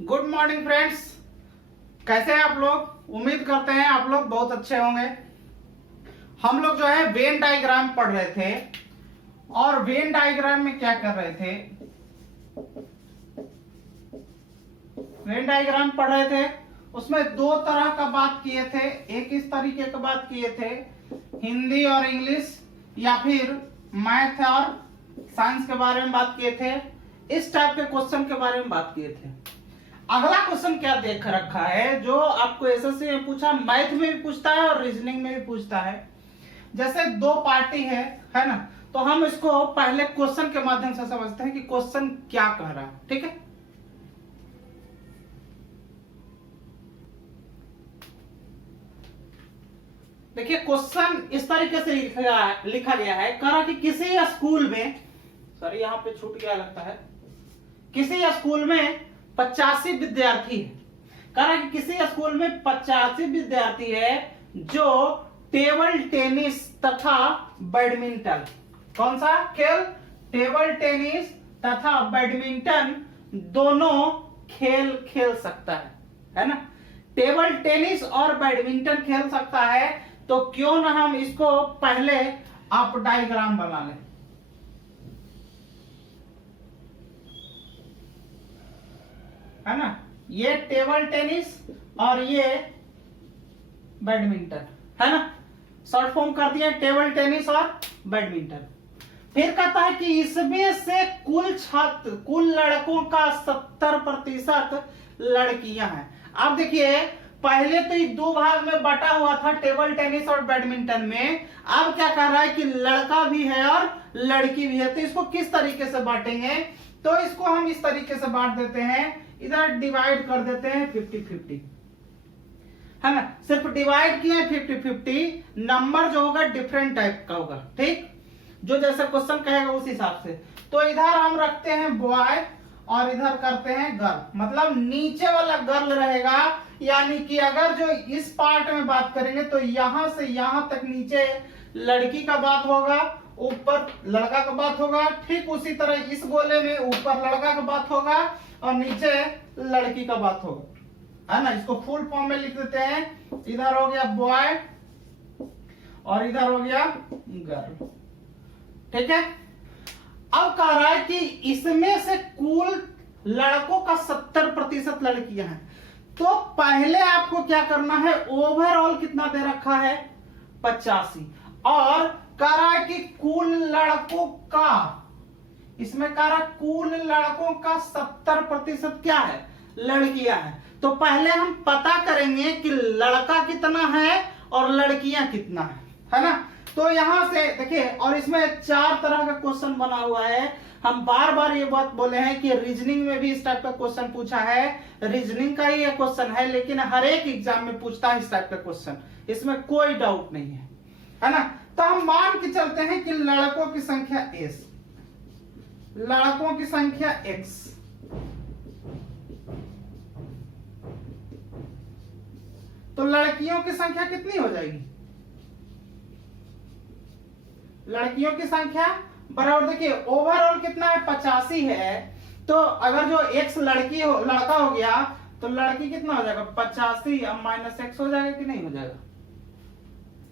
Good morning friends, कैसे हैं आप लोग। उम्मीद करते हैं आप लोग बहुत अच्छे होंगे। हम लोग जो है वेन डायग्राम पढ़ रहे थे और वेन डायग्राम में क्या कर रहे थे, वेन डायग्राम पढ़ रहे थे। उसमें दो तरह का बात किए थे। एक इस तरीके का बात किए थे, हिंदी और इंग्लिश या फिर मैथ और साइंस के बारे में बात किए थे। इस टाइप के क्वेश्चन के बारे में बात किए थे। अगला क्वेश्चन क्या देख रखा है जो आपको एसएससी में पूछा, मैथ में भी पूछता है और रीजनिंग में भी पूछता है। जैसे दो पार्टी है ना, तो हम इसको पहले क्वेश्चन के माध्यम से समझते हैं कि क्वेश्चन क्या कह रहा है। ठीक है, देखिए क्वेश्चन इस तरीके से लिखा गया है। कह रहा कि किसी स्कूल में, सॉरी यहाँ पे छूट गया लगता है, किसी स्कूल में 85 विद्यार्थी है। कह रहा कि किसी स्कूल में 85 विद्यार्थी है जो टेबल टेनिस तथा बैडमिंटन, कौन सा खेल, टेबल टेनिस तथा बैडमिंटन दोनों खेल खेल सकता है ना। टेबल टेनिस और बैडमिंटन खेल सकता है, तो क्यों ना हम इसको पहले आप डायग्राम बना लें। है ना, ये टेबल टेनिस और ये बैडमिंटन है ना। शॉर्ट फॉर्म कर दिया टेबल टेनिस और बैडमिंटन। फिर कहता है कि इसमें से कुल लड़कों का 70% लड़कियां हैं। अब देखिए पहले तो ये दो भाग में बटा हुआ था टेबल टेनिस और बैडमिंटन में। अब क्या कह रहा है कि लड़का भी है और लड़की भी है। तो इसको किस तरीके से बांटेंगे, तो इसको हम इस तरीके से बांट देते हैं, इधर डिवाइड कर देते हैं 50-50, है ना। सिर्फ डिवाइड किए 50-50, नंबर जो होगा डिफरेंट टाइप का होगा। ठीक, जो जैसा क्वेश्चन कहेगा उस हिसाब से। तो इधर हम रखते हैं बॉय और इधर करते हैं गर्ल, मतलब नीचे वाला गर्ल रहेगा। यानी कि अगर जो इस पार्ट में बात करेंगे तो यहां से यहां तक नीचे लड़की का बात होगा, ऊपर लड़का का बात होगा। ठीक उसी तरह इस गोले में ऊपर लड़का का बात होगा और नीचे लड़की का बात होगा, है ना। इसको फुल फॉर्म में लिख देते हैं। इधर हो गया बॉय और इधर हो गया गर्ल। ठीक है, अब कह रहा है कि इसमें से कुल लड़कों का 70% लड़कियां हैं। तो पहले आपको क्या करना है, ओवरऑल कितना दे रखा है 85, और कह रहा है कि कुल लड़कों का, इसमें कह रहा है कुल लड़कों का 70% क्या है, लड़कियां हैं। तो पहले हम पता करेंगे कि लड़का कितना है और लड़कियां कितना है ना। तो यहां से देखिए, और इसमें 4 तरह का क्वेश्चन बना हुआ है। हम बार बार ये बात बोले हैं कि रीजनिंग में भी इस टाइप का क्वेश्चन पूछा है। रीजनिंग का ही ये क्वेश्चन है, लेकिन हर एक एग्जाम में पूछता है इस टाइप का क्वेश्चन, इसमें कोई डाउट नहीं है ना। तो हम मान के चलते हैं कि लड़कों की संख्या S, लड़कों की संख्या X, तो लड़कियों की संख्या कितनी हो जाएगी, लड़कियों की संख्या बराबर, देखिए ओवरऑल कितना है 85 है। तो अगर जो X लड़का हो गया तो लड़की कितना हो जाएगा 85 अब -X हो जाएगा कि नहीं हो जाएगा।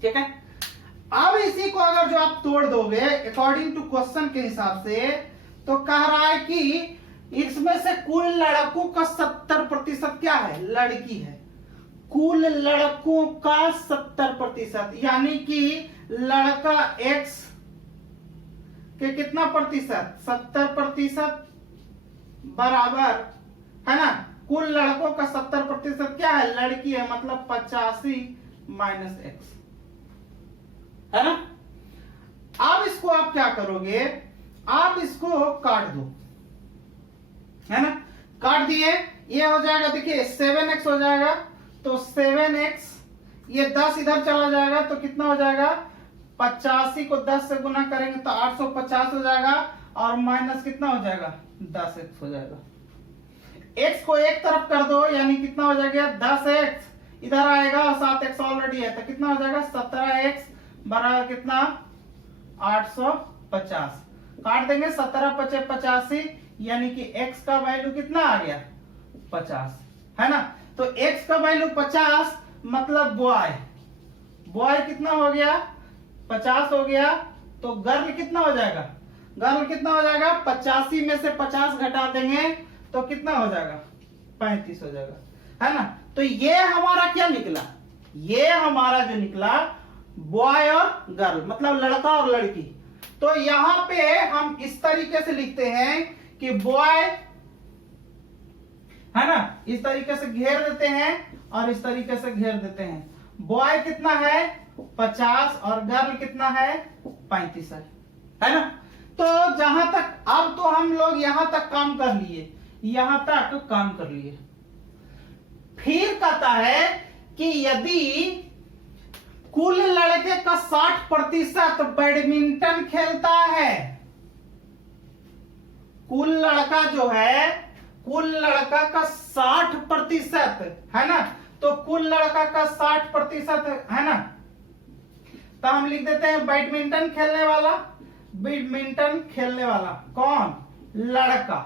ठीक है, अब इसी को अगर जो आप तोड़ दोगे अकॉर्डिंग टू क्वेश्चन के हिसाब से, तो कह रहा है कि इसमें से कुल लड़कों का 70% क्या है, लड़की है। कुल लड़कों का 70%, यानी कि लड़का X के कितना प्रतिशत, 70% बराबर, है ना, कुल लड़कों का 70% क्या है, लड़की है, मतलब 85 - X, है ना। अब इसको आप क्या करोगे, आप इसको काट दो, है ना। काट दिए, ये हो जाएगा, देखिए 7x हो जाएगा, तो 7x, ये 10 इधर चला जाएगा तो कितना हो जाएगा, 85 को 10 से गुना करेंगे तो 850 हो जाएगा, और माइनस कितना हो जाएगा 10x हो जाएगा। x को एक तरफ कर दो, यानी कितना हो जाएगा 10x इधर आएगा और 7x ऑलरेडी है, तो कितना हो जाएगा 17x बराबर कितना 850। काट देंगे 17 × 85, यानी कि x का वैल्यू कितना आ गया 50, है ना। तो x का वैल्यू 50 मतलब बॉय कितना हो गया, 50 हो गया। तो गर्ल कितना हो जाएगा, गर्ल कितना हो जाएगा, 85 में से 50 घटा देंगे तो कितना हो जाएगा, 35 हो जाएगा, है ना। तो ये हमारा क्या निकला, ये हमारा जो निकला बॉय और गर्ल मतलब लड़का और लड़की। तो यहां पे हम इस तरीके से लिखते हैं कि बॉय, है ना, इस तरीके से घेर देते हैं और इस तरीके से घेर देते हैं। बॉय कितना है 50 और गर्ल कितना है 35 है ना। तो जहां तक, अब तो हम लोग यहां तक काम कर लिए, यहां तक काम कर लिए। फिर कहता है कि यदि कुल लड़के का 60% बैडमिंटन खेलता है, कुल लड़का जो है, कुल लड़का का 60% है ना, तो कुल लड़का का 60% है ना, तो हम लिख देते हैं बैडमिंटन खेलने वाला, बैडमिंटन खेलने वाला कौन, लड़का,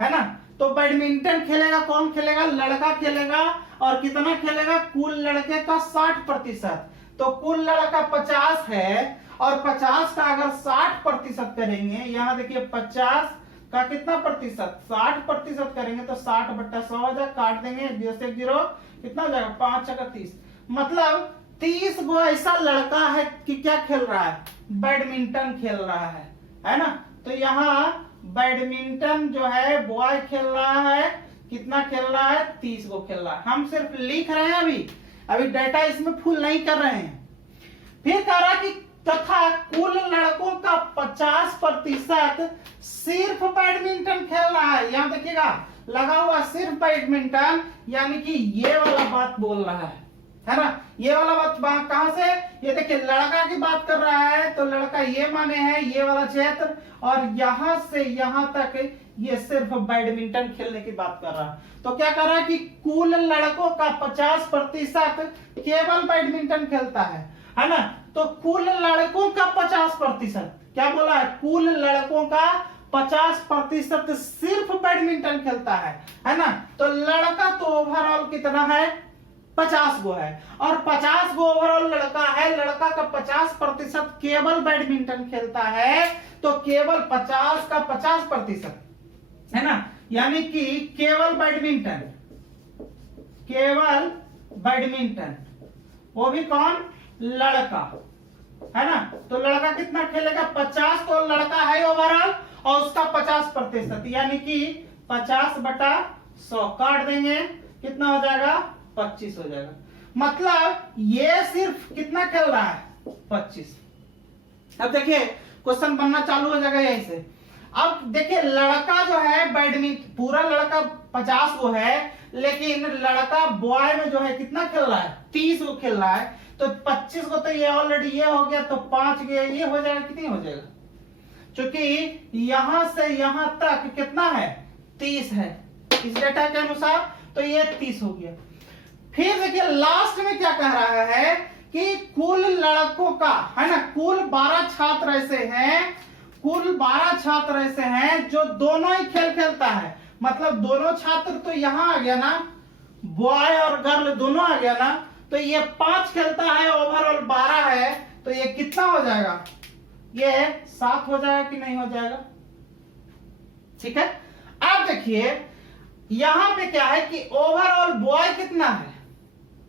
है ना। तो बैडमिंटन खेलेगा कौन खेलेगा, लड़का खेलेगा। और कितना खेलेगा, कुल लड़के का 60%। तो कुल लड़का 50 है और 50 का अगर 60% करेंगे, यहां देखिए 50 का कितना प्रतिशत, 60% करेंगे तो 60/100 हो जाएगा, काट देंगे 0 से 0 कितना हो जाएगा, 5 × 30, मतलब 30 गो ऐसा लड़का है कि क्या खेल रहा है, बैडमिंटन खेल रहा है ना। तो यहाँ बैडमिंटन जो है बॉय खेल रहा है, कितना खेल रहा है, 30 गो खेल रहा है। हम सिर्फ लिख रहे हैं, अभी डाटा इसमें फुल नहीं कर रहे हैं। फिर कह रहा कि तथा कुल लड़कों का 50% सिर्फ बैडमिंटन खेल रहा है। यहां देखिएगा लगा हुआ सिर्फ बैडमिंटन, यानी कि ये वाला बात बोल रहा है ना। ये वाला बात कहां से, ये देखिए लड़का की बात कर रहा है, तो लड़का ये माने है ये वाला क्षेत्र, और यहां से यहां तक ये सिर्फ बैडमिंटन खेलने की बात कर रहा है। तो क्या कर रहा है कि कुल लड़कों का 50% केवल बैडमिंटन खेलता है ना। तो कुल लड़कों का 50%, क्या बोला है, कुल लड़कों का 50% सिर्फ बैडमिंटन खेलता है ना। तो लड़का तो ओवरऑल कितना है, 50 गो है, और 50 गो ओवरऑल लड़का है, लड़का का 50% केवल बैडमिंटन खेलता है। तो केवल 50 का 50% है ना, यानी कि केवल बैडमिंटन, केवल बैडमिंटन, वो भी कौन, लड़का, है ना। तो लड़का कितना खेलेगा, 50, तो लड़का है ओवरऑल और उसका 50%, यानी कि 50/100 काट देंगे, कितना हो जाएगा, 25 हो जाएगा। मतलब ये सिर्फ कितना खेल रहा है, 25। अब देखिए क्वेश्चन बनना चालू हो जाएगा यहीं से। अब देखिए लड़का जो है बैडमिंटन, पूरा लड़का 50 को है, लेकिन लड़का बॉय में जो है कितना खेल रहा है, 30 को खेल रहा है। तो 25 को तो ये ऑलरेडी ये हो गया, तो 5 गया, ये हो जाएगा, कितनी हो जाएगा, क्योंकि यहां से यहां तक कितना है, 30 है इस डेटा के अनुसार, तो ये 30 हो गया। फिर देखिए लास्ट में क्या कह रहा है कि कुल लड़कों का, है ना, कुल 12 छात्र ऐसे हैं, कुल 12 छात्र ऐसे हैं जो दोनों ही खेल खेलता है। मतलब दोनों छात्र तो यहां आ गया ना, बॉय और गर्ल दोनों आ गया ना। तो ये 5 खेलता है, ओवरऑल 12 है, तो ये कितना हो जाएगा, ये 7 हो जाएगा कि नहीं हो जाएगा, ठीक है। अब देखिए यहां पे क्या है कि ओवरऑल बॉय कितना है,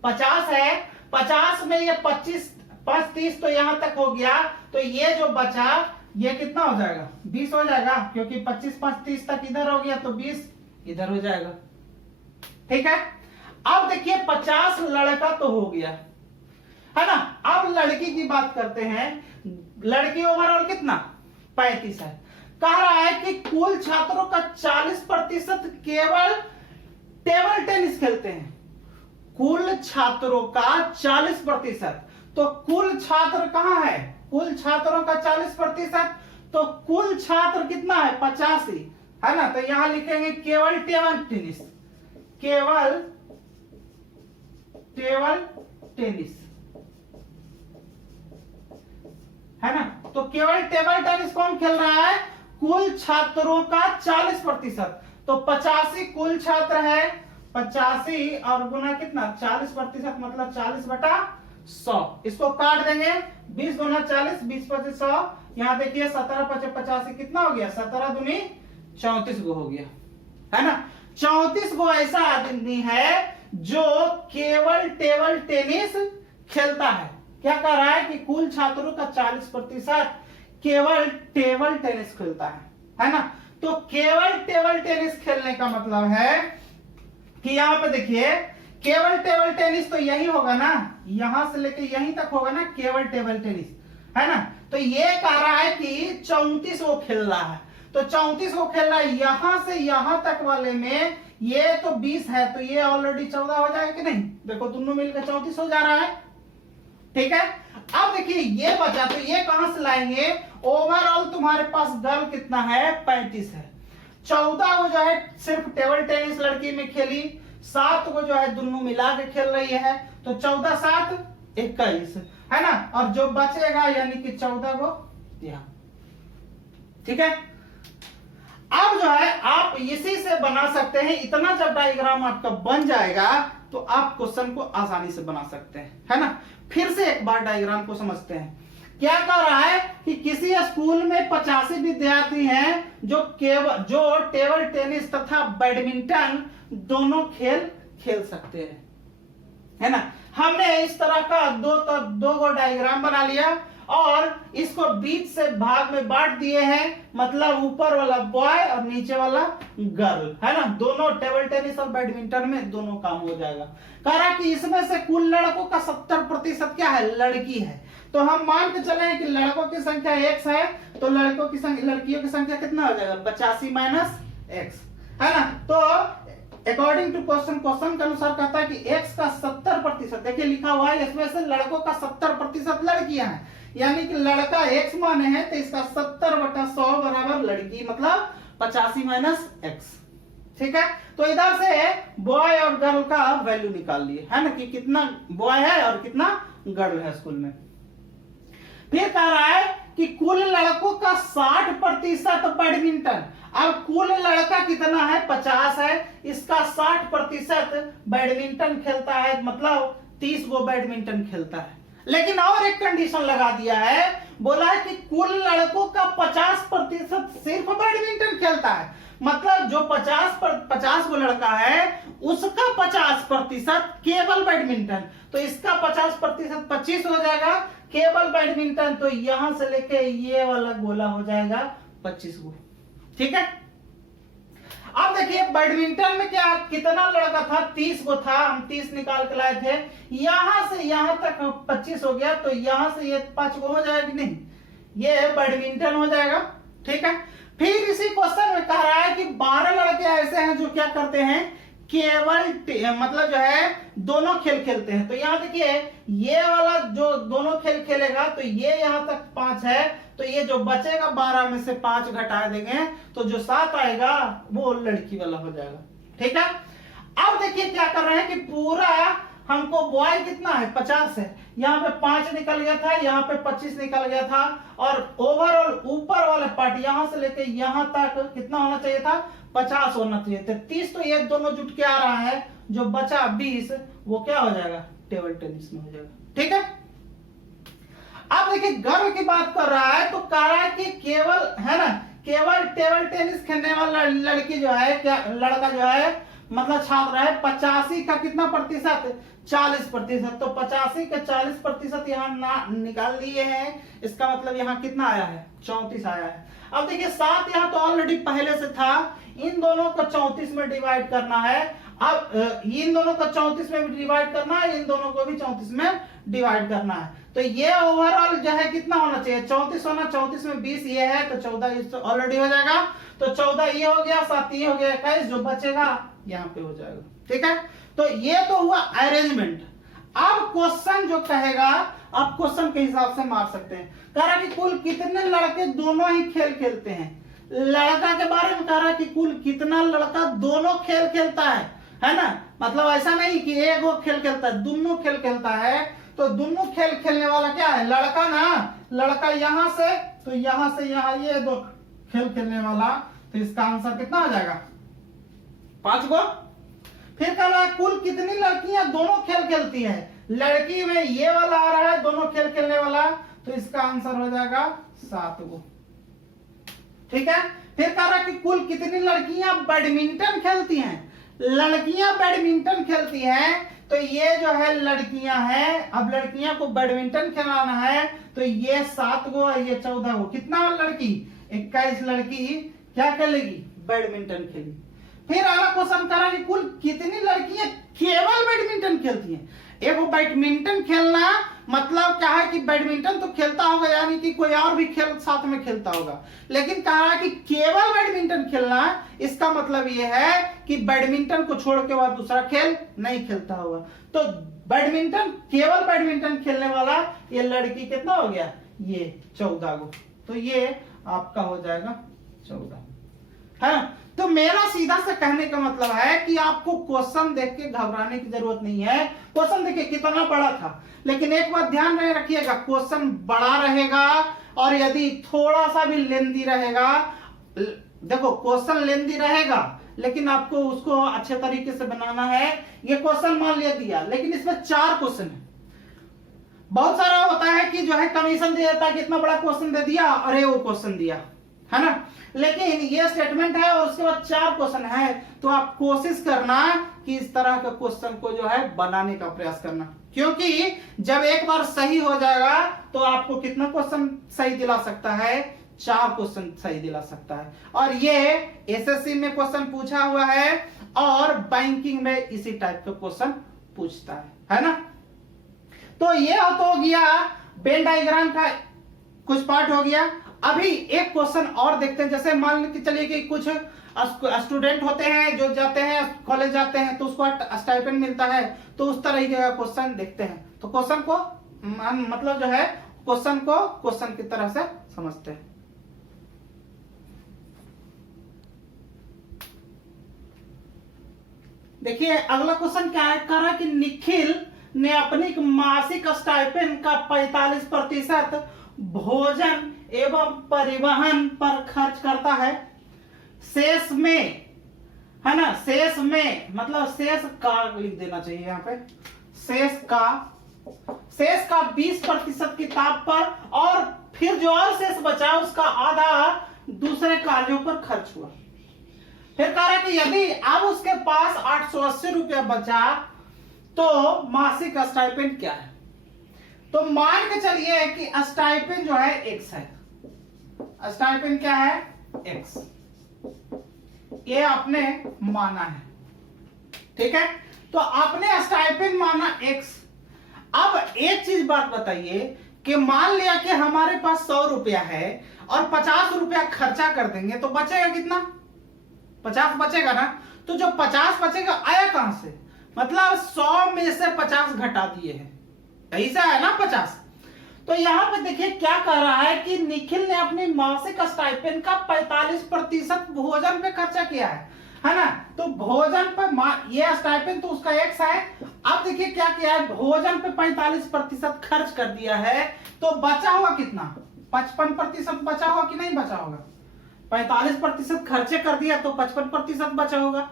50 है, 50 में ये 25 5 30 तो यहां तक हो गया। तो ये जो बचा ये कितना हो जाएगा, 20 हो जाएगा, क्योंकि 25 5 30 तक इधर हो गया, तो 20 इधर हो जाएगा, ठीक है। अब देखिए 50 लड़का तो हो गया, है ना। अब लड़की की बात करते हैं। लड़की ओवरऑल कितना, 35 है। कह रहा है कि कुल छात्रों का 40% केवल टेबल टेनिस खेलते हैं। कुल छात्रों का 40%, तो कुल छात्र कहां है, कुल छात्रों का 40%, तो कुल छात्र कितना है, 85, है ना। तो यहां लिखेंगे केवल टेबल टेनिस, केवल टेबल टेनिस, है ना। तो केवल टेबल टेनिस कौन खेल रहा है, कुल छात्रों का 40%। तो 85 कुल छात्र है, 85 और गुना कितना 40%, मतलब 40/100। इसको काट देंगे, 20 गुना 40, 20 25 100। यहाँ देखिए 17 5 85 कितना हो गया, 17 दूनी 34 गो हो गया, है ना। 34 गो ऐसा आदमी है जो केवल टेबल टेनिस खेलता है। क्या कह रहा है कि कुल छात्रों का 40% केवल टेबल टेनिस खेलता है ना। तो केवल टेबल टेनिस खेलने का मतलब है कि यहाँ पे देखिए केवल टेबल टेनिस तो यही होगा ना, यहां से लेके यहीं तक होगा ना केवल टेबल टेनिस, है ना। तो ये कह रहा है कि 34 को खेल रहा है, तो 34 को खेल रहा है, यहां से यहां तक वाले में ये तो 20 है, तो ये ऑलरेडी 14 हो जाएगा कि नहीं। देखो दोनों मिलकर 34 हो जा रहा है, ठीक है। अब देखिए ये बचा, तो ये कहां से लाएंगे, ओवरऑल तुम्हारे पास गर्ल कितना है 35 है, 14 को जो है सिर्फ टेबल टेनिस लड़की में खेली, 7 को जो है दोनों मिला के खेल रही है, तो 14 7 21, है ना। और जो बचेगा यानी कि 14 को यहाँ, ठीक है। अब जो है आप इसी से बना सकते हैं, इतना जब डायग्राम आपका बन जाएगा तो आप क्वेश्चन को आसानी से बना सकते हैं, है ना। फिर से एक बार डायग्राम को समझते हैं। क्या कह रहा है कि किसी स्कूल में 85 विद्यार्थी हैं जो टेबल टेनिस तथा बैडमिंटन दोनों खेल खेल सकते हैं, है ना। हमने इस तरह का दो गो डायग्राम बना लिया और इसको बीच से भाग में बांट दिए हैं, मतलब ऊपर वाला बॉय और नीचे वाला गर्ल, है ना। दोनों टेबल टेनिस और बैडमिंटन में दोनों काम हो जाएगा। कह रहा कि इसमें से कुल लड़कों का 70% क्या है, लड़की है। तो हम मान के चले कि लड़कों की संख्या x है, तो लड़कियों की संख्या कितना हो जाएगा 85 - x, है ना। तो अकॉर्डिंग टू क्वेश्चन के अनुसार कहता है कि x का 70%, देखिए लिखा हुआ है इसमें से लड़कों का 70% लड़कियां हैं, यानी कि लड़का x माने हैं तो इसका 70/100 बराबर लड़की, मतलब 85 - x, ठीक है। तो इधर से बॉय और गर्ल का वैल्यू निकाल लिए, है ना, कि कितना बॉय है और कितना गर्ल है स्कूल में। फिर कह रहा है कि कुल लड़कों का 60% बैडमिंटन। अब कुल लड़का कितना है 50 है, इसका 60% बैडमिंटन खेलता है, मतलब 30 गो बैडमिंटन खेलता है। लेकिन और एक कंडीशन लगा दिया है, बोला है कि कुल लड़कों का 50% सिर्फ बैडमिंटन खेलता है, मतलब जो 50 गो लड़का है उसका 50% केवल बैडमिंटन, तो इसका 50% 25 हो जाएगा केवल बैडमिंटन, तो यहां से लेके ये वाला गोला हो जाएगा 25 गो, ठीक है। अब देखिए बैडमिंटन में क्या कितना लड़का था, 30 गो था, हम 30 निकाल के लाए थे, यहां से यहां तक 25 हो गया, तो यहां से ये 5 गो हो जाएगा कि नहीं, ये बैडमिंटन हो जाएगा, ठीक है। फिर इसी क्वेश्चन में कह रहा है कि 12 लड़के ऐसे हैं जो क्या करते हैं, केवल मतलब जो है दोनों खेल खेलते हैं। तो यहाँ देखिए ये वाला जो दोनों खेल खेलेगा, तो ये यहाँ तक 5 है, तो ये जो बचेगा 12 में से 5 घटा देंगे, तो जो 7 आएगा वो लड़की वाला हो जाएगा, ठीक है। अब देखिए क्या कर रहे हैं कि पूरा हमको बॉय कितना है 50 है, यहाँ पे 5 निकल गया था, यहाँ पे 25 निकल गया था, और ओवरऑल ऊपर वाले पार्ट यहाँ से लेके यहाँ तक कितना होना चाहिए था 50 होना चाहिए था। 30 तो ये दोनों जुट के आ रहा है, जो बचा 20 वो क्या हो जाएगा टेबल टेनिस में हो जाएगा, ठीक है। अब देखिए गर्ल की बात कर रहा है, तो कह रहा है कि केवल, है ना, केवल टेबल टेनिस खेलने वाला लड़की जो है, क्या लड़का जो है मतलब छात्र है 85 का कितना प्रतिशत 40%, तो 85 का 40% यहाँ निकाल दिए हैं, इसका मतलब यहाँ कितना आया है 34 आया है। अब देखिए 7 यहाँ तो ऑलरेडी पहले से था, इन दोनों को 34 में डिवाइड करना है। अब इन दोनों को 34 में भी डिवाइड करना है, इन दोनों को भी 34 में डिवाइड करना है, तो ये ओवरऑल जो है कितना होना चाहिए 34 होना, 34 में 20 ये है, तो 14 ऑलरेडी हो जाएगा, तो 14 ये हो गया, 7 ये हो गया, 21, जो बचेगा यहाँ पे हो जाएगा, ठीक है। तो ये तो हुआ अरेंजमेंट। अब क्वेश्चन जो कहेगा आप क्वेश्चन के हिसाब से मार सकते हैं। कह रहा कि कुल कितने लड़के दोनों ही खेल खेलते हैं, लड़का के बारे में कह रहा है कि कुल कितना लड़का दोनों खेल खेलता है ना, मतलब ऐसा नहीं कि एक वो खेल खेलता है, दोनों खेल खेलता है, तो दोनों खेल खेलने वाला क्या है लड़का ना, लड़का यहां से तो यहां से यहां, ये दो खेल खेलने वाला, तो इसका आंसर कितना हो जाएगा 5 गो। फिर कह रहा है कुल कितनी लड़कियां दोनों खेल खेलती हैं, लड़की में ये वाला आ रहा है दोनों खेल खेलने वाला, तो इसका आंसर हो जाएगा 7 गो। ठीक है। फिर कह रहा है कि कुल कितनी लड़कियां बैडमिंटन खेलती हैं, लड़कियां बैडमिंटन खेलती हैं, तो ये जो है लड़कियां हैं। अब लड़कियां को बैडमिंटन खिलाना है, तो ये 7 गो और ये 14 गो। कितना लड़की? 21 लड़की क्या खेलेगी? बैडमिंटन खेली। फिर अगला क्वेश्चन करा कि कुल कितनी लड़कियां केवल बैडमिंटन खेलती हैं। एक बैडमिंटन खेलना मतलब क्या है कि बैडमिंटन तो खेलता होगा, यानी कि कोई और भी खेल साथ में खेलता होगा, लेकिन कहा कि केवल बैडमिंटन खेलना, इसका मतलब यह है कि बैडमिंटन को छोड़ के बाद दूसरा खेल नहीं खेलता होगा। तो बैडमिंटन, केवल बैडमिंटन खेलने वाला ये लड़की कितना हो गया? ये 14 गो। तो ये आपका हो जाएगा 14, है ना। तो मेरा सीधा से कहने का मतलब है कि आपको क्वेश्चन देख के घबराने की जरूरत नहीं है। क्वेश्चन देखिए कितना बड़ा था, लेकिन एक बात ध्यान में रखिएगा, क्वेश्चन बड़ा रहेगा और यदि थोड़ा सा भी लेंदी रहेगा, देखो क्वेश्चन लेंदी रहेगा लेकिन आपको उसको अच्छे तरीके से बनाना है। ये क्वेश्चन मान लिया दिया, लेकिन इसमें 4 क्वेश्चन है। बहुत सारा होता है कि जो है कमीशन दे देता है कि इतना बड़ा क्वेश्चन दे दिया, अरे वो क्वेश्चन दिया, है ना। लेकिन ये स्टेटमेंट है और उसके बाद 4 क्वेश्चन है, तो आप कोशिश करना कि इस तरह का क्वेश्चन को जो है बनाने का प्रयास करना, क्योंकि जब एक बार सही हो जाएगा तो आपको कितना क्वेश्चन सही दिला सकता है? 4 क्वेश्चन सही दिला सकता है। और ये एसएससी में क्वेश्चन पूछा हुआ है और बैंकिंग में इसी टाइप का क्वेश्चन पूछता है ना। तो ये तो गया वेन डायग्राम का कुछ पार्ट हो गया। अभी एक क्वेश्चन और देखते हैं। जैसे मान के चलिए कि कुछ स्टूडेंट होते हैं जो जाते हैं कॉलेज जाते हैं तो उसको स्टाइपेंड मिलता है, तो उस तरह का क्वेश्चन देखते हैं। तो क्वेश्चन को मतलब जो है क्वेश्चन को क्वेश्चन की तरह से समझते हैं। देखिए अगला क्वेश्चन क्या है, कह रहा है कि निखिल ने अपनी मासिक स्टाइपेंड का 45% भोजन एवं परिवहन पर खर्च करता है। शेष में, है ना, शेष में मतलब शेष का लिख देना चाहिए यहाँ पे, शेष का 20% किताब पर और फिर जो और शेष बचा उसका आधा दूसरे कार्यों पर खर्च हुआ। फिर कह रहा है कि यदि अब उसके पास 880 रुपया बचा तो मासिक स्टाइपेंड क्या है। तो मान के चलिए कि स्टाइपेंड जो है x है, स्टाइपेंड क्या है? x, ये आपने माना है, ठीक है। तो आपने स्टाइपेंड माना x। अब एक चीज बात बताइए कि मान लिया कि हमारे पास 100 रुपया है और 50 रुपया खर्चा कर देंगे तो बचेगा कितना? 50 बचेगा ना। तो जो 50 बचेगा आया कहां से? मतलब 100 में से 50 घटा दिए हैं, ऐसा है ना 50। तो यहां पे देखिए क्या कह रहा है कि निखिल ने अपनी मासिक स्टाइपेंड का 45% भोजन पे खर्चा किया है ना। तो भोजन पे ये स्टाइपेंड तो उसका x है। अब देखिए क्या किया है, भोजन पे 45% खर्च कर दिया है, तो बचा हुआ कितना? 55% बचा होगा कि नहीं बचा होगा? 45% खर्चे कर दिया तो 55% बचा होगा।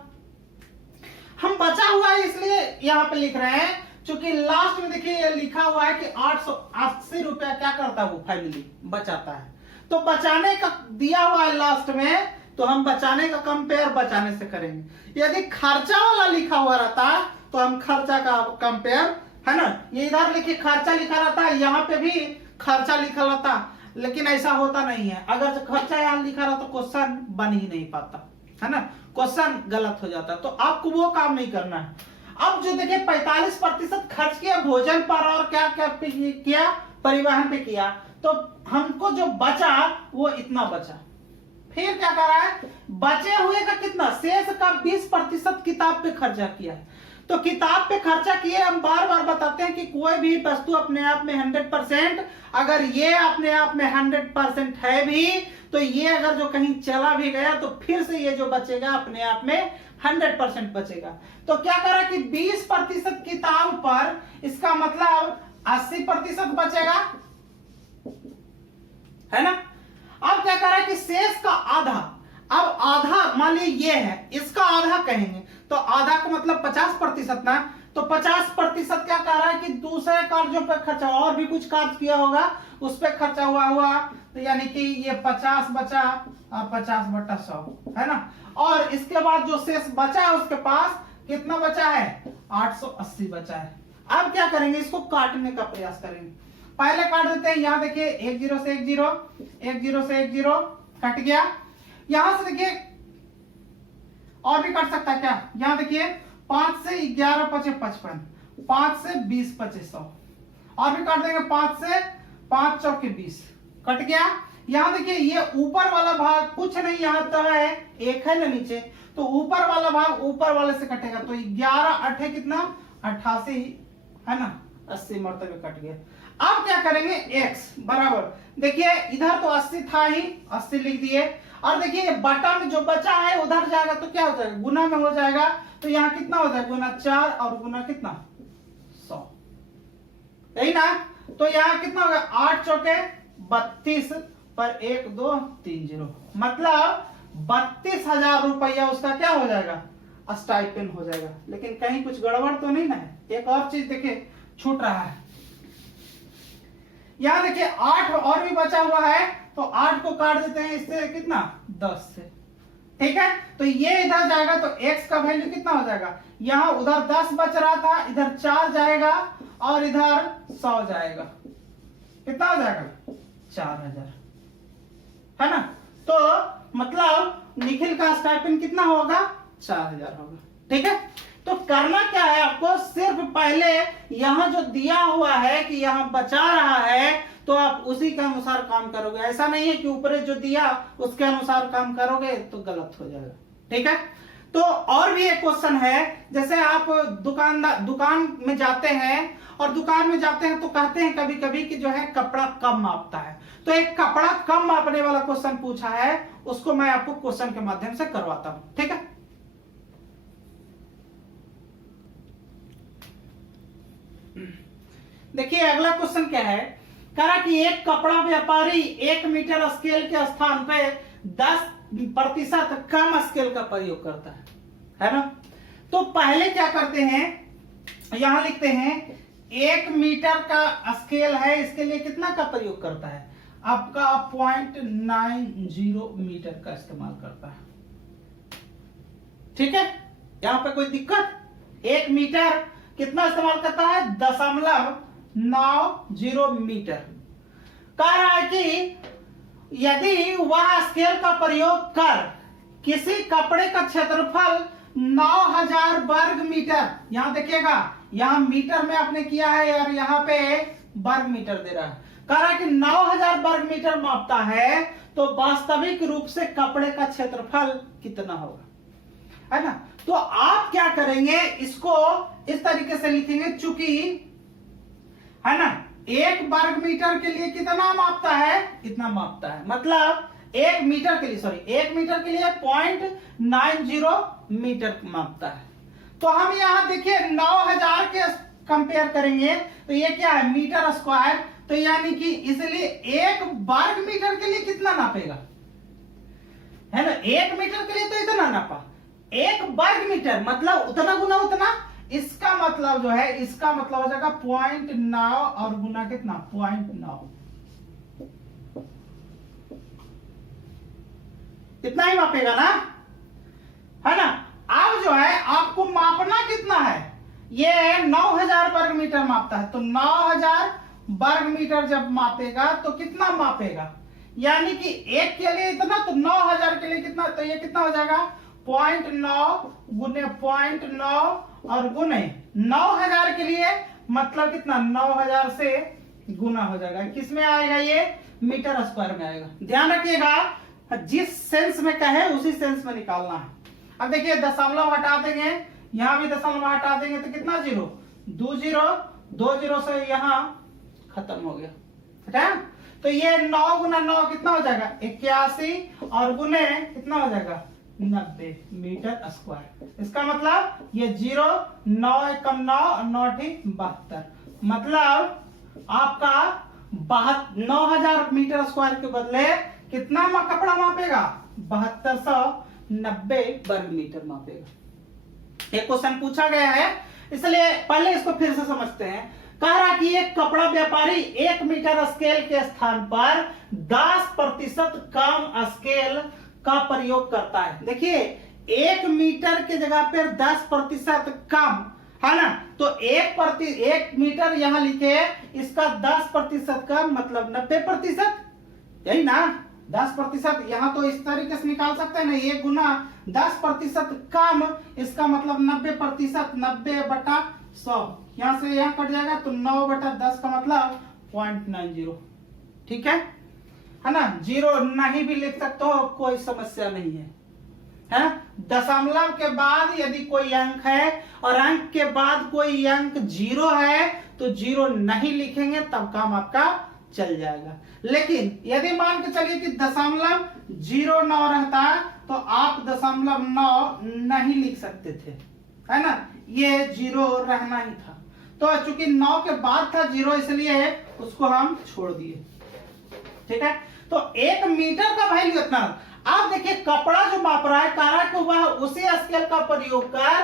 हम बचा हुआ है इसलिए यहां पे लिख रहे हैं, क्योंकि लास्ट में देखिए ये लिखा हुआ है कि 880 रुपया क्या करता है वो फाइनली बचाता है। तो बचाने का दिया हुआ है लास्ट में, तो हम बचाने का कंपेयर बचाने से करेंगे। यदि खर्चा वाला लिखा हुआ रहता तो हम खर्चा का कंपेयर, है ना, ये इधर लिखिए खर्चा लिखा रहता है, यहाँ पे भी खर्चा लिखा रहता, लेकिन ऐसा होता नहीं है। अगर खर्चा यहाँ लिखा रहा तो क्वेश्चन बन ही नहीं पाता, है ना, क्वेश्चन गलत हो जाता। तो आपको वो काम नहीं करना है। अब जो देखिए 45% खर्च किया भोजन पर और क्या क्या किया? परिवहन पे किया, तो हमको जो बचा वो इतना बचा। फिर क्या कर रहा है, बचे हुए का कितना? शेष का 20% किताब पे खर्चा किया है। तो किताब पे खर्चा किए, हम बार बार बताते हैं कि कोई भी वस्तु अपने आप में 100%, अगर ये अपने आप में 100% है भी, तो ये अगर जो कहीं चला भी गया तो फिर से ये जो बचेगा अपने आप में 100% बचेगा। तो क्या करा कि 20% किताब पर, इसका मतलब 80% बचेगा, है ना। अब क्या करा कि शेष का आधा, अब आधा मान लीजिए ये है, इसका आधा कहेंगे तो आधा का मतलब 50% ना, तो 50% क्या कह रहा है कि दूसरे कार्यों पर खर्चा, और भी कुछ कार्य किया होगा उस पर खर्चा हुआ, तो यानी कि ये 50 बचा और 50/100 है ना। और इसके बाद जो शेष बचा है उसके पास कितना बचा है, 880 बचा है। अब क्या करेंगे, इसको काटने का प्रयास करेंगे। पहले काट देते हैं, यहां देखिए 1 0 से 1 0, 1 0 से 1 0 कट गया। यहां से देखिए और भी कट सकता है क्या, यहां देखिए 5 से 11 5 55, 5 से 20 25 100, और भी काट देंगे 5 से 5 चौके 20 कट गया। यहां देखिए ये ऊपर वाला भाग कुछ नहीं, यहां तो है एक है ना नीचे, तो ऊपर वाला भाग ऊपर वाले से कटेगा, तो 11 8 कितना 88 है ना, 80 मरतबे कट गया। अब क्या करेंगे, x बराबर, देखिए इधर तो 80 था ही, 80 लिख दिए, और देखिए बटा में जो बचा है उधर जाएगा तो क्या हो जाएगा, गुना में हो जाएगा, तो यहाँ कितना हो जाएगा, गुना 4 और गुना कितना 100, यही ना। तो यहाँ कितना होगा, 8 चौके 32 पर 1 2 3 0, मतलब 32,000 रुपया उसका क्या हो जाएगा, स्टाइपेंड हो जाएगा। लेकिन कहीं कुछ गड़बड़ तो नहीं ना है, एक और चीज देखिए छूट रहा है। यहां देखिए 8 और भी बचा हुआ है, तो 8 को काट देते हैं इससे कितना 10 से, ठीक है। तो ये इधर जाएगा तो x का वैल्यू कितना हो जाएगा, यहां उधर 10 बच रहा था, इधर 4 जाएगा और इधर 100 जाएगा, कितना हो जाएगा 4000 है ना। तो मतलब निखिल का स्टाइपेंड कितना होगा, 4000 होगा, ठीक है। तो करना क्या है आपको, सिर्फ पहले यहां जो दिया हुआ है कि यहां बचा रहा है तो आप उसी के अनुसार काम करोगे, ऐसा नहीं है कि ऊपर जो दिया उसके अनुसार काम करोगे तो गलत हो जाएगा, ठीक है। तो और भी एक क्वेश्चन है, जैसे आप दुकान में जाते हैं, और दुकान में जाते हैं तो कहते हैं कभी कभी कि जो है कपड़ा कम मापता है, तो एक कपड़ा कम मापने वाला क्वेश्चन पूछा है, उसको मैं आपको क्वेश्चन के माध्यम से करवाता हूं, ठीक है। देखिए अगला क्वेश्चन क्या है, कहा कि एक कपड़ा व्यापारी 1 मीटर स्केल के स्थान पे 10% कम स्केल का प्रयोग करता है ना। तो पहले क्या करते हैं, यहां लिखते हैं 1 मीटर का स्केल है, इसके लिए कितना का प्रयोग करता है, आपका 0.90 मीटर का इस्तेमाल करता है, ठीक है। यहां पे कोई दिक्कत, 1 मीटर कितना इस्तेमाल करता है, 0.90 मीटर। कह रहा है कि यदि वह स्केल का प्रयोग कर किसी कपड़े का क्षेत्रफल 9000 वर्ग मीटर, यहां देखिएगा यहां मीटर में आपने किया है और यहां पे वर्ग मीटर दे रहा है, कह रहा है कि 9000 वर्ग मीटर मापता है, तो वास्तविक रूप से कपड़े का क्षेत्रफल कितना होगा, है ना। तो आप क्या करेंगे, इसको इस तरीके से लिखेंगे, चूंकि है ना 1 वर्ग मीटर के लिए कितना मापता है, इतना मापता है, मतलब 1 मीटर के लिए 0.90 मीटर मापता है। तो हम यहां देखिए 9000 के कंपेयर करेंगे, तो ये क्या है, मीटर स्क्वायर, तो यानी कि इसलिए 1 वर्ग मीटर के लिए कितना नापेगा, है ना, 1 मीटर के लिए तो इतना नापा, 1 वर्ग मीटर मतलब उतना गुना उतना, इसका मतलब जो है, इसका मतलब हो जाएगा 0.9 और गुना कितना 0.9, इतना ही मापेगा ना, है ना। अब जो है आपको मापना कितना है, ये 9000 वर्ग मीटर मापता है, तो 9000 वर्ग मीटर जब मापेगा तो कितना मापेगा, यानी कि एक के लिए इतना, तो 9000 के लिए कितना, तो ये कितना हो जाएगा 0.9 गुने 0.9 और गुने 9000 के लिए मतलब कितना 9000 से गुना हो जाएगा, किस में आएगा, ये मीटर स्क्वायर में आएगा। ध्यान रखिएगा जिस सेंस में कहे उसी सेंस में निकालना है। अब देखिए दशमलव हटा देंगे, यहां भी दशमलव हटा देंगे तो कितना 0 2 0 से यहां खत्म हो गया, ठीक है। तो ये 9 गुना 9 कितना हो जाएगा 81 और गुने कितना हो जाएगा 90 मीटर स्क्वायर। इसका मतलब ये 0 9 कम 9 9 ठीक 72, मतलब आपका 9000 मीटर स्क्वायर के बदले कितना कपड़ा मापेगा 7290 वर्ग मीटर मापेगा। एक क्वेश्चन पूछा गया है, इसलिए पहले इसको फिर से समझते हैं। कह रहा कि एक कपड़ा व्यापारी 1 मीटर स्केल के स्थान पर 10% कम स्केल का प्रयोग करता है। देखिए 1 मीटर के जगह पर 10% कम है ना, तो 1 मीटर यहां लिखे, इसका 10% कम मतलब 90%, यही ना। 10% यहां तो इस तरीके से निकाल सकते हैं ना, 1 गुना 10% कम, इसका मतलब 90%, 90/100, यहां से यहां कट जाएगा तो 9/10 का मतलब 0.90। ठीक है ना, 0 नहीं भी लिख सकते हो, कोई समस्या नहीं है दशमलव के बाद यदि कोई अंक है और अंक के बाद कोई अंक 0 है तो 0 नहीं लिखेंगे, तब काम आपका चल जाएगा। लेकिन यदि मान के चलिए कि 0.09 रहता तो आप 0.9 नहीं लिख सकते थे, है ना, ये 0 रहना ही था। तो चूंकि 9 के बाद था 0, इसलिए उसको हम छोड़ दिए। ठीक है, तो 1 मीटर का वैल्यू इतना। आप देखिए कपड़ा जो माप रहा है, कारा को वह उसी स्केल का प्रयोग कर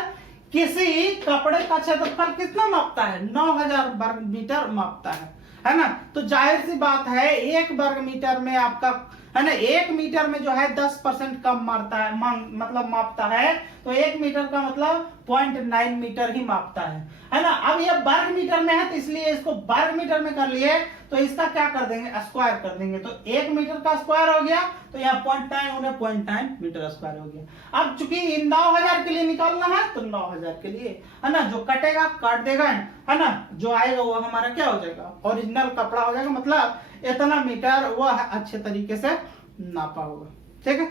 किसी कपड़े का क्षेत्रफल कितना मापता है, 9000 वर्ग मीटर मापता है ना। तो जाहिर सी बात है 1 वर्ग मीटर में आपका है ना, 1 मीटर में जो है 10% कम मारता है, मतलब मापता है, तो 1 मीटर का मतलब 0.9 मीटर ही मापता है ना। अब ये वर्ग मीटर में है तो इसलिए इसको वर्ग मीटर में कर लिए, तो इसका क्या कर देंगे, स्क्वायर कर देंगे, तो 1 मीटर का स्क्वायर हो गया, तो यहाँ 0.9 मीटर स्क्वायर हो गया। अब चूंकि 9000 के लिए निकालना है तो 9000 के लिए है ना, जो कटेगा काट देगा है ना, जो आएगा वो हमारा क्या हो जाएगा, ओरिजिनल कपड़ा हो जाएगा, मतलब इतना मीटर वो अच्छे तरीके से नापा होगा। ठीक है,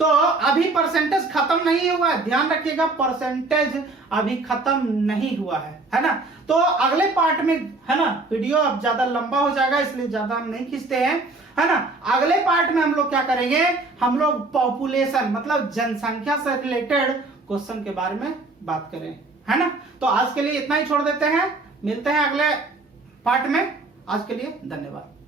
तो अभी परसेंटेज खत्म नहीं हुआ है, ध्यान रखिएगा, परसेंटेज अभी खत्म नहीं हुआ है ना। तो अगले पार्ट में है ना, वीडियो अब ज्यादा लंबा हो जाएगा इसलिए ज्यादा हम नहीं खींचते हैं, है ना। अगले पार्ट में हम लोग क्या करेंगे, हम लोग पॉपुलेशन मतलब जनसंख्या से रिलेटेड क्वेश्चन के बारे में बात करें, है ना। तो आज के लिए इतना ही छोड़ देते हैं, मिलते हैं अगले पार्ट में। आज के लिए धन्यवाद।